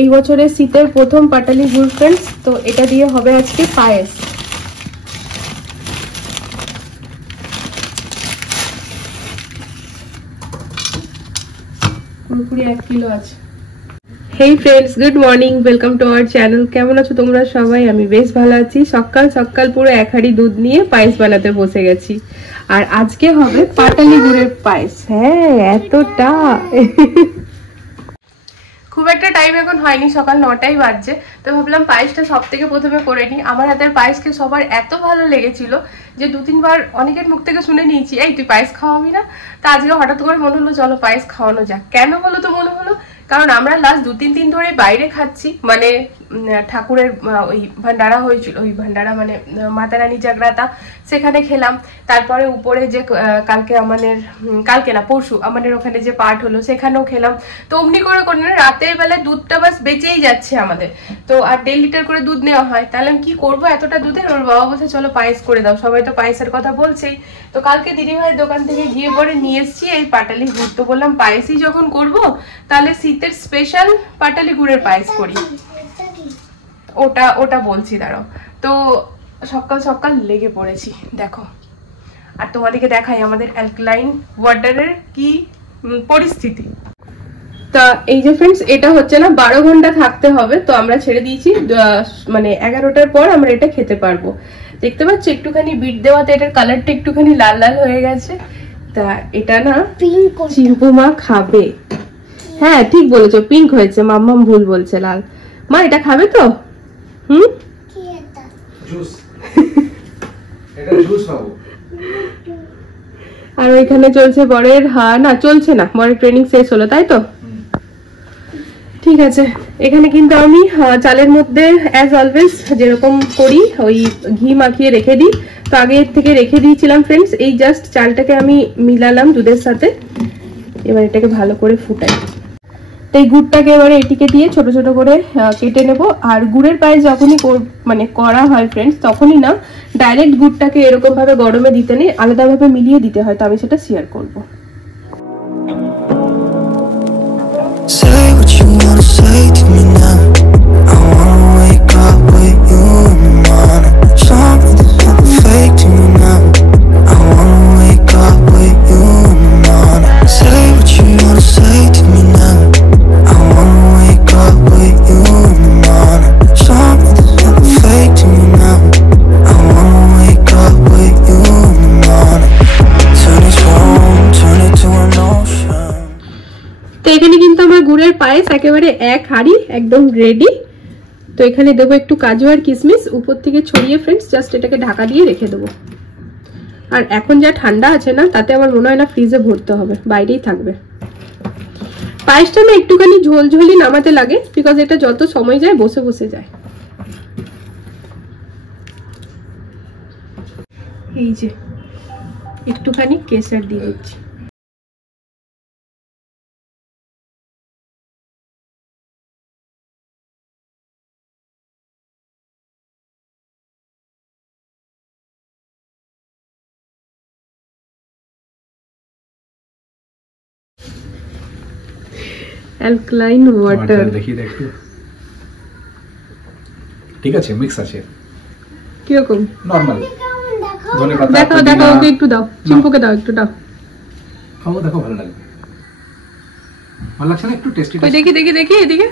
এই বছরের শীতের প্রথম পাটালি গুড় ফ্রেন্ডস। তো এটা দিয়ে হবে আজকে পায়েস। পুরোপুরি 1 কিলো আছে। হেই friends, good morning, welcome to our channel. কেমন আছো তোমরা সবাই? আমি বেশ ভালো আছি। সকাল সকাল পুরো 1 হাঁড়ি দুধ নিয়ে পায়েস বানাতে বসে গেছি। আর আজকে হবে পাটালি গুড়ের পায়েস। হ্যাঁ, এতটা খুব একটা টাইম এখন হয়নি, সকাল 9টাই বাজছে। তো ভাবলাম পায়েসটা সব থেকে প্রথমে করে নিই। আমার হাতের পায়েসকে সবার এত ভালো লেগেছিল যে 2-3 বার অনেকের মুখ থেকে শুনে নিয়েছি, এই তুই পায়েস খাওয়াবি না? তা আজকে হঠাৎ করে মনে হলো চলো পায়েস খাওয়ানো যাক। কেন বলো তো মনে হলো? কারণ আমরা লাস্ট 2-3 দিন ধরে বাইরে খাচ্ছি, মানে ঠাকুরের ওই ভান্ডারা হয়েছিল, ওই ভান্ডারা মানে মাতা রানী জাগ্রাতা, সেখানে খেলাম। তারপরে উপরে যে কালকে আমাদের, কালকে না পরশু আমাদের ওখানে যে পাঠ হলো সেখানেও খেলাম। তো অমনি করে করে রাতের বেলা দুধটা বাস বেঁচেই যাচ্ছে আমাদের। তো আর 1.5 লিটার করে দুধ নেওয়া হয়। তাহলে আমি কি করবো এতটা দুধের? ওর বাবা বলছে চলো পায়েস করে দাও, সবাই তো পায়েসের কথা বলছেই। তো কালকে দিদিভাইয়ের দোকান থেকে গিয়ে পরে নিয়ে এসছি এই পাটালি গুড়। তো বললাম পায়েসই যখন করবো তাহলে শীতের স্পেশাল পাটালি গুড়ের পায়েস করি। ওটা বলছি, দাঁড়াও। তো সকাল সকাল লেগে পড়েছি দেখো। আর তোমাদেরকে দেখাই আমাদের অ্যালকালাইন ওয়াটারের কি পরিস্থিতি। তা এই যে ফ্রেন্ডস, এটা হচ্ছে না 12 ঘন্টা থাকতে হবে। তো আমরা ছেড়ে দিয়েছি, মানে 11টার পর আমরা এটা খেতে পারবো। দেখতে পাচ্ছ একটুখানি বিট দেওয়াতে এটার কালারটা একটুখানি লাল লাল হয়ে গেছে। তা এটা না চিম্পু মা খাবে। হ্যাঁ ঠিক বলেছো, পিঙ্ক হয়েছে, মাম্মাম ভুল বলছে লাল। মা এটা খাবে তো? আর ওইখানে চলছে বরের, না চলছে না, বরের ট্রেনিং শেষ হলো তাই তো? ঠিক আছে। এখানে কিন্তু আমি চালের মধ্যে অ্যাজ অলওয়েজ যেরকম করি ওই ঘি মাখিয়ে রেখে দিই। তো আগে থেকে রেখে দিয়েছিলাম ফ্রেন্ডস। এই জাস্ট চালটাকে আমি মিলালাম দুধের সাথে। এবার এটাকে ভালো করে ফুটাই। তো এই গুড়টাকে এবারে এটিকে দিয়ে ছোট ছোট করে কেটে নেব। আর গুড়ের পায়েস যখনই মানে করা হয় ফ্রেন্ডস, তখনই না ডাইরেক্ট গুড়টাকে এরকম ভাবে গরমে দিতে নেই, আলাদাভাবে মিলিয়ে দিতে হয়। তো আমি সেটা শেয়ার করব। গুড়ের পায়েস একেবারে 1 হাঁড়ি একদম রেডি। তো এখানে দেবো একটু কাজু আর কিশমিশ উপর থেকে ছড়িয়ে ফ্রেন্ডস, জাস্ট এটাকে ঢাকা দিয়ে রেখে দেবো। আর এখন যা ঠান্ডা আছে না, তাতে আমার মনে হয় না ফ্রিজে ভরতে হবে, বাইরেই থাকবে। পায়েসটা না একটুখানি ঝোলঝোলি নামাতে লাগে, বিকজ এটা যত সময় যায় বসে বসে যায়। এই যে একটুখানি কেশর দিয়ে দিচ্ছি। অ্যালকালাইন ওয়াটার দেখি একটু, ঠিক আছে, মিক্স আছে কিরকম নরমাল। দেখো দেখো, ওকে একটু দাও, চিম্পুকে দাও, একটু দাও, খাও, দেখো ভালো লাগবে। ভালো লাগছে না? একটু টেস্টি টেস্টি দেখি দেখি দেখি, এদিকে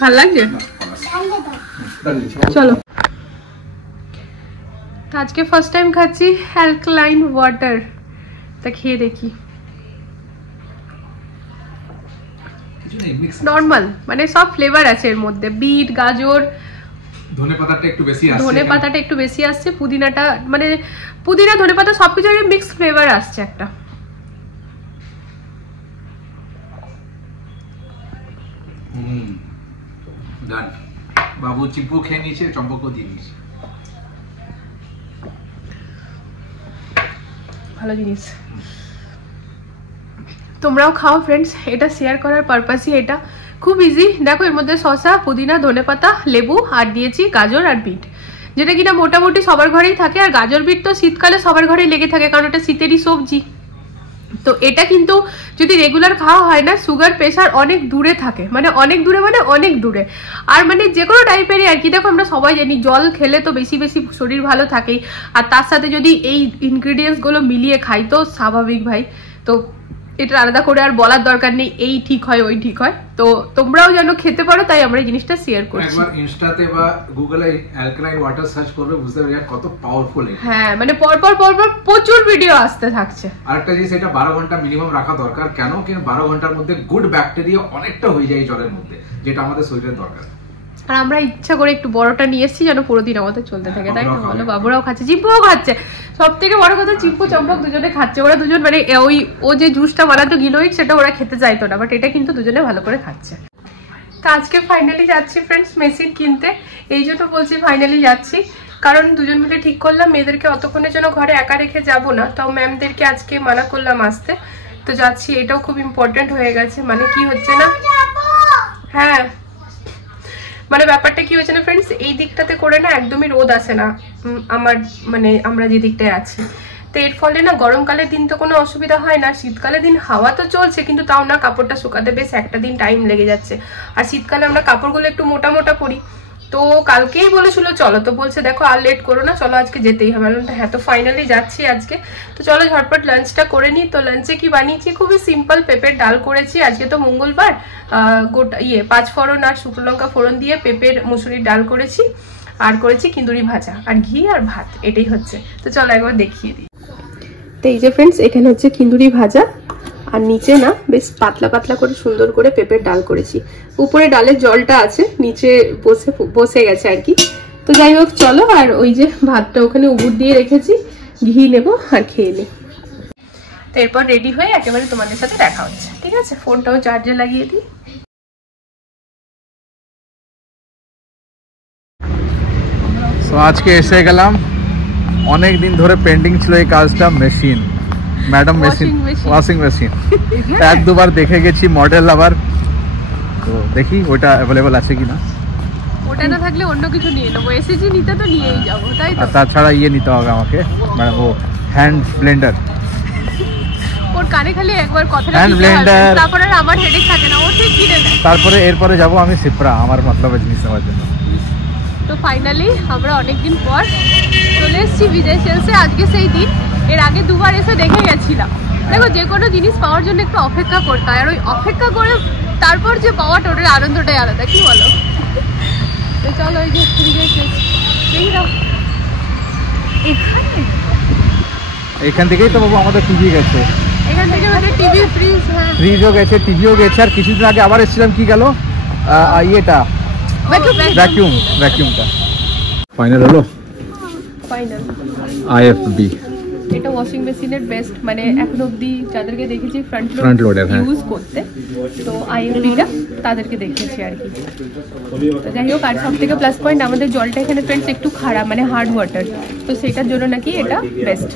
ভালো লাগছে। চলো, আজকে ফার্স্ট টাইম খাচ্ছি অ্যালকালাইন ওয়াটার। তা খেয়ে দেখি। নরমাল, মানে সব ফ্লেভার আছে এর মধ্যে, বিট, গাজর, ধনেপাতাটা একটু বেশি আসছে, পুদিনাটা মানে পুদিনা ধনেপাতা সবকিছুর মিক্স ফ্লেভার আসছে একটা। ডান। বাবু চিম্পু খেয়ে নিয়েছে, চম্পকও দিয়ে নিয়েছে। ভালো জিনিস, তোমরাও খাও ফ্রেন্ডস। এটা শেয়ার করার পারপাসই এটা। খুব ইজি। দেখো এর মধ্যে শসা, পুদিনা, ধনেপাতা, লেবু আর দিয়েছি গাজর আর বিট, যেটা কিনা মোটামুটি সবার ঘরেই থাকে। আর গাজর বিট তো শীতকালে সবার ঘরেই লেগে থাকে, কারণ এটা শীতেরই সবজি। তো এটা কিন্তু যদি রেগুলার খাওয়া হয় না, সুগার প্রেশার অনেক দূরে থাকে, মানে অনেক দূরে। আর মানে যে কোনো টাইপেরই আর কি। দেখো আমরা সবাই জানি জল খেলে তো বেশি শরীর ভালো থাকেই, আর তার সাথে যদি এই ইনগ্রিডিয়েন্টস গুলো মিলিয়ে খাই তো স্বাভাবিক ভাই। তো এটা আলাদা করে আর বলার দরকার নেই, এই ঠিক হয় ওই ঠিক হয়। তো তোমরাও যেন খেতে পারো, তাই আমরা এই জিনিসটা শেয়ার করছি। একবার ইনস্টাতে বা গুগলে অ্যালকালাইন ওয়াটার সার্চ করবে, বুঝতে পারবে কত পাওয়ারফুল এটা। হ্যাঁ, মানে পরপর প্রচুর ভিডিও আসতে থাকছে। আরেকটা জিনিস, এটা 12 ঘন্টা মিনিমাম রাখা দরকার। কেন? কারণ 12 ঘন্টার মধ্যে গুড ব্যাকটেরিয়া অনেকটা হয়ে যায় জলের মধ্যে, যেটা আমাদের শরীরের দরকার। আর আমরা ইচ্ছা করে একটু বড়টা নিয়ে এসেছি যেন পুরো দিন আমাদের চলতে থাকে, তাই না? বলো, বাবুরাও খাচ্ছে, চিম্পুও খাচ্ছে। সব থেকে বড় কথা, চিম্পু চম্পক দুজনে খাচ্ছে। ওরা দুজন মানে ও যে জুসটা বানাতো গিলোইড, সেটা ওরা খেতে চাইতো না, বাট এটা কিন্তু দুজনে ভালো করে খাচ্ছে। তো আজকে ফাইনালি যাচ্ছি ফ্রেন্ডস মেশিন কিনতে। এই জন্য বলছি ফাইনালি যাচ্ছি, কারণ দুজন মিলে ঠিক করলাম মেয়েদেরকে অতক্ষণের জন্য ঘরে একা রেখে যাব না। তাও ম্যামদেরকে আজকে মানা করলাম আসতে, তো যাচ্ছি। এটাও খুব ইম্পর্টেন্ট হয়ে গেছে। মানে কি হচ্ছে না, হ্যাঁ মানে ব্যাপারটা কি হচ্ছে না ফ্রেন্ডস, এই দিকটাতে করে না একদমই রোদ আসে না আমার, মানে আমরা যে দিকটায় আছি। তো এর ফলে না গরমকালের দিন তো কোনো অসুবিধা হয় না, শীতকালের দিন হাওয়া তো চলছে কিন্তু তাও না কাপড়টা শুকাতে বেশ একটা দিন টাইম লেগে যাচ্ছে। আর শীতকালে আমরা কাপড়গুলো একটু মোটা মোটা পরি। তো কালকেই বলেছিল চলো, তো বলছে দেখো আর লেট করো না, চলো আজকে যেতেই হবে। হ্যাঁ, তো ফাইনালি যাচ্ছি আজকে। তো চলো ঝটপট লাঞ্চটা করে নিই। তো লাঞ্চে কি বানিয়েছি, খুবই সিম্পল পেঁপের ডাল করেছি। আজকে তো মঙ্গলবার, গোটা 5 ফোড়ন আর শুকনো লঙ্কা ফোড়ন দিয়ে পেঁপের মুসুরির ডাল করেছি। আর করেছি কিন্দুরি ভাজা আর ঘি আর ভাত, এটাই হচ্ছে। তো চলো একবার দেখিয়ে দিই। তো এই যে ফ্রেন্ডস, এখানে হচ্ছে কিন্দুরি ভাজা, আর নিচে না বেশ পাতলা পাতলা করে সুন্দর করে পেঁপের ডাল করেছি। উপরে ডালের জলটা আছে, নিচে বসে গেছে আর কি। তো যাই হোক চলো, আর ওই যে ভাতটা ওখানে উবুর দিয়ে রেখেছি, ঘি নেবো আর খেয়ে নিই। তো এরপর রেডি হয়ে একেবারে তোমাদের সাথে দেখা হচ্ছে, ঠিক আছে? ফোনটাও চার্জে লাগিয়ে দিই। তো আজকে এসে গেলাম, অনেক দিন ধরে পেন্ডিং ছিল এই কাজটা, machine madam machine washing machine এক দুবার দেখে গেছি মডেল, আবার তো দেখি ওটা অ্যাভেলেবল আছে কিনা। ওটা না থাকলে অন্য কিছু নিয়ে নেবো, এসএসজি নিতে তো নিয়েই যাবো, তাই তো? তাছাড়া ইয়ে নিতে হবে আমাকে, মানে ও হ্যান্ড ব্লেন্ডার। ওর কানে খালি একবার কথাটা হ্যান্ড ব্লেন্ডার, তারপরে আর আমার হেডেক থাকে না, ও ঠিক কিনে নেয়। তারপরে এরপরে যাব আমি সিপ্রা, আমার মতলবে জিনিস নেওয়ার জন্য। তো ফাইনালি আমরা অনেকদিন পর চলে এসেছি বিজয় সেলসে। আজকে সেই দিন, এর আগে দুবার এসে দেখে গেছিলাম। দেখো, যে কোনো জিনিস পাওয়ার জন্য একটু অপেক্ষা করতে হয়, আর ওই অপেক্ষা করে তারপর যে পাওয়াটা, ওটার আনন্দটাই আলাদা, কি বলো? তো চলো, ওই যে বিজয় সেলস দেখি দাও, এখান থেকেই তো বাবু আমাদের টিভি গেছে, এখান থেকে আমাদের টিভি ফ্রিজও গেছে, টিভিও গেছে। আর কিছুদিন আগে আবার এসেছিলাম, কি গেল ইয়েটা ভ্যাকিউমটা। ফাইনাল হলো, ফাইনাল আইএফবি। এটা ওয়াশিং মেশিনের বেস্ট, মানে এখন অবধি যাদেরকে দেখেছি ফ্রন্ট লোডার ইউজ করতে, তো আইএফবিটা তাদেরকে দেখেছি আর কি। তো যাই হোক, আর সব থেকে প্লাস পয়েন্ট, আমাদের জলটা এখানে ফ্রেন্ডস একটু খারাপ, মানে হার্ড ওয়াটার, তো সেটার জন্য নাকি এটা বেস্ট।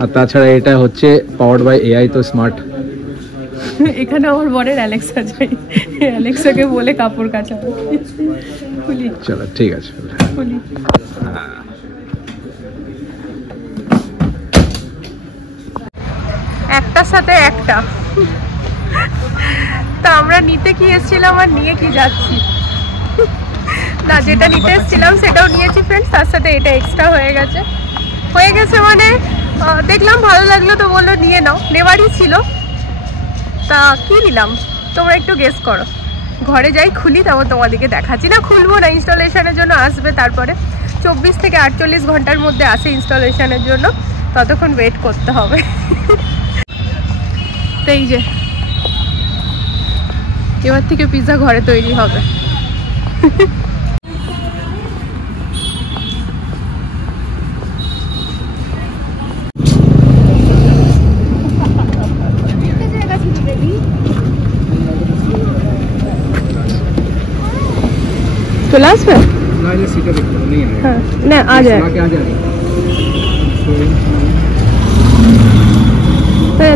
আর তাছাড়া এটা হচ্ছে পাওয়ার্ড বাই এআই, তো স্মার্ট। এখানে আমার বরের অ্যালেক্সা চাই, অ্যালেক্সাকে বলে কাপড় কাচা। খুলি, চলো ঠিক আছে, খুলি। একটার সাথে একটা, তা আমরা নিতে কি এসেছিলাম আর নিয়ে কি যাচ্ছি না, যেটা নিতে এসেছিলাম সেটাও নিয়েছি ফ্রেন্ডস, তার সাথে এটা এক্সট্রা হয়ে গেছে মানে দেখলাম ভালো লাগলো তো বললো নিয়ে নাও, নেওয়ারই ছিল। তা কি নিলাম তোমরা একটু গেস করো। ঘরে যাই, খুলি, তারপর তোমাদেরকে দেখাচ্ছি। না খুলবো না, ইনস্টলেশনের জন্য আসবে, তারপরে 24 থেকে 48 ঘন্টার মধ্যে আসে ইনস্টলেশনের জন্য, ততক্ষণ ওয়েট করতে হবে। তো এই যে এবার থেকে পিৎজা ঘরে তৈরি হবে। চলে আসবে না, आ जाए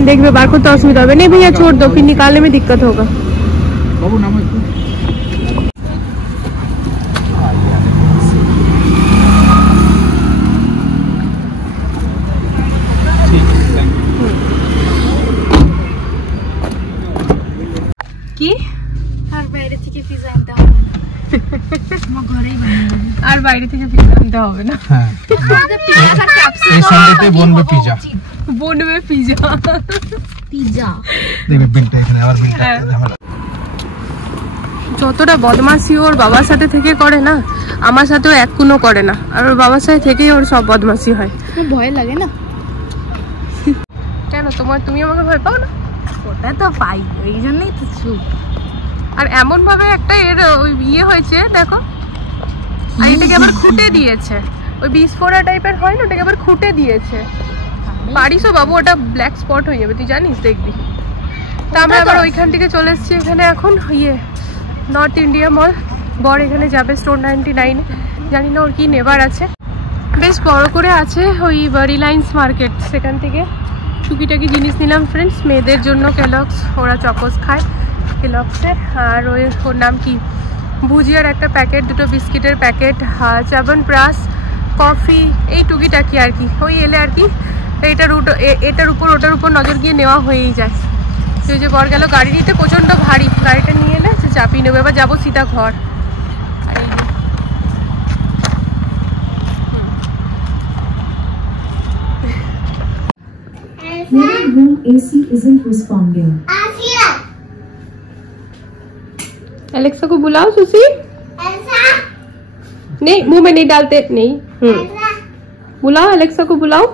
देखবে, বার করতে অসুবিধা হবে। नहीं भैया छोड़ दो, फिर निकालने में दिक्कत होगा। बाबू नाम है আর বাইরে থেকে পিজা আনতে হবে না, আমার ঘরেই বানিয়ে দেবে। আর বাইরে থেকে পিজা আনতে হবে না। হ্যাঁ, আমাদের পিজা আর ক্যাপসিকাম এই সানডেতে বনবে পিজা। বনবে পিজা। পিজা দেখবে বিলটা এখানে, আবার বিলটা যতটা বদমাশি ওর বাবার সাথে থেকে করে না, আমার সাথেও এক কোনো করে না। আর ওর বাবার সাথে থেকেই ওর সব বদমাশি হয়। ভয় লাগে না? কেন তুমি আমাকে ভয় পাও না? ওটা তো পাই, এই জন্যই তো চুপ। আর এমন ভাবে একটা এর ওই ইয়ে হয়েছে দেখো, আর এটাকে আবার খুঁটে দিয়েছে। ওই বিস্ফোরা টাইপের হয় না, ওটাকে আবার খুঁটে দিয়েছে। পারিসও বাবু, ওটা ব্ল্যাক স্পট হয়ে যাবে, তুই জানিস, দেখবি। তা আমরা আবার ওইখান থেকে চলে এসেছি এখানে এখন ইয়ে নর্থ ইন্ডিয়া মল। বর এখানে যাবে স্টোর 99-এ, জানি না ওর কি নেবার আছে। বেশ বড় করে আছে ওই রিলায়েন্স মার্কেট, সেখান থেকে টুকিটাকি জিনিস নিলাম ফ্রেন্ডস। মেয়েদের জন্য কেলগস, ওরা চকোস খায় কেলগসের। আর ওর নাম কি, ভুজিয়ার একটা প্যাকেট, দুটো বিস্কিটের প্যাকেট, চ্যবনপ্রাশ, কফি, এই টুকিটাকি আর কি। ওই এলে আর কি এটার উপর ওটার উপর নজর গিয়ে নেওয়া হয়েই যায়। তো যে বর গেল গাড়ি নিতে, প্রচণ্ড ভারী, গাড়িটা নিয়ে এলে সে চাপিয়ে নেবে। এবার যাবো সীতা ঘর। আর এই Living room AC isn't responding. Alexa को बुलाओ सुशी। नहीं, मुंह में नहीं डालते, नहीं। बुलाओ एलेक्सा को, बुलाओ।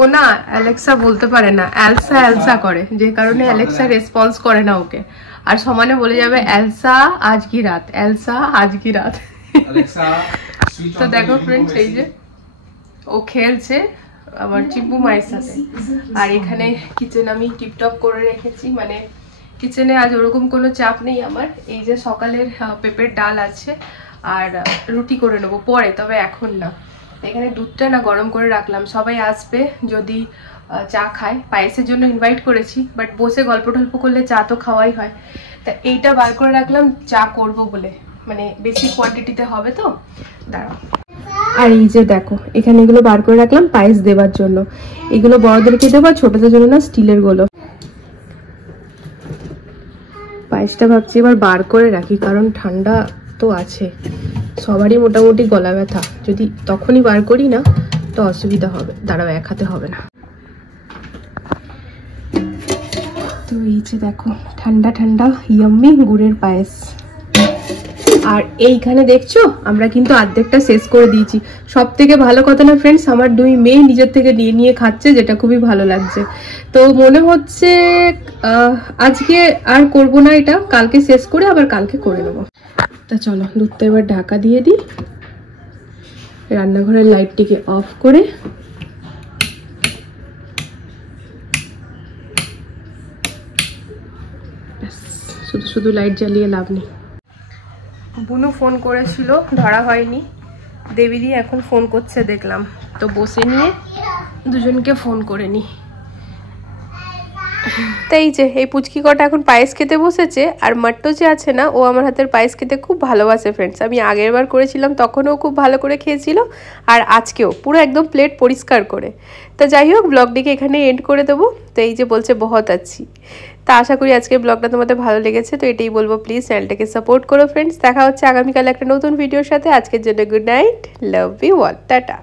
ও না অ্যালেক্সা বলতে পারে না, এলসা এলসা করে, যে কারণে অ্যালেক্সা রেসপন্স করে না ওকে। আর সমানে বলে যাবে এলসা আজ কি রাত, এলসা আজ কি রাত। তো দেখো ফ্রেন্ডস, এই যে ও খেলছে আমার চিম্পু মায়ের সাথে। আর এখানে কিচেন আমি টিপটপ করে রেখেছি, মানে কিচেনে আজ ওরকম কোনো চাপ নেই আমার। এই যে সকালের পেঁপের ডাল আছে, আর রুটি করে নেবো পরে, তবে এখন না। এখানে দুধটা না গরম করে রাখলাম, সবাই আসবে যদি চা খায়। পায়েসের জন্য ইনভাইট করেছি, বাট বসে গল্প টল্প করলে চা তো খাওয়াই হয়। তা এইটা বার করে রাখলাম চা করব বলে, মানে বেশি কোয়ান্টিটিতে হবে তো, দাঁড়াও। আর এই যে দেখো এখানে এগুলো বার করে রাখলাম পায়েস দেওয়ার জন্য। এগুলো বড়দেরকে দেবো, ছোটদের জন্য না স্টিলের গুলো। পায়েসটা ভাবছি এবার বার করে রাখি, কারণ ঠান্ডা তো আছে, সবারই মোটামুটি গলা ব্যথা। যদি তখনই বার করি না তো অসুবিধা হবে, দাঁড়াও এক হাতে হবে না। তো এই যে দেখো ঠান্ডা ঠান্ডা ইয়াম্মি গুড়ের পায়েস। আর এইখানে দেখছো আমরা কিন্তু অর্ধেকটা শেষ করে দিয়েছি। সব থেকে ভালো কথা না ফ্রেন্ডস, আমার দুই মেয়ে নিজের থেকে নিয়ে নিয়ে খাচ্ছে, যেটা খুবই ভালো লাগছে। তো মনে হচ্ছে আজকে আর করব না, এটা কালকে শেষ করে আবার কালকে করে নেবো। তা চলো দুধটা এবার ঢাকা দিয়ে দিই, রান্নাঘরের লাইটটিকে অফ করে। শুধু শুধু লাইট জ্বালিয়ে লাভ নেই। বুনু ফোন করেছিল, ধরা হয়নি। দেবীদি এখন ফোন করছে দেখলাম, তো বসে নিয়ে দুজনকে ফোন করে নি। তাই যে এই পুচকি কটা এখন পায়েস খেতে বসেছে। আর মাট্টো যে আছে না, ও আমার হাতের পায়েস খেতে খুব ভালোবাসে ফ্রেন্ডস। আমি আগের বার করেছিলাম তখনও খুব ভালো করে খেয়েছিল, আর আজকেও পুরো একদম প্লেট পরিষ্কার করে। তা যাই হোক, ব্লগটিকে এখানে এন্ড করে দেবো। তো এই যে বলছে বহুত আছি। তা আশা করি আজকের ব্লগটা তোমাদের ভালো লেগেছে। তো এটাই বলবো, প্লিজ চ্যানেলটাকে সাপোর্ট করো ফ্রেন্ডস। দেখা হচ্ছে আগামীকাল একটা নতুন ভিডিওর সাথে। আজকের জন্য good night, love you all, tata.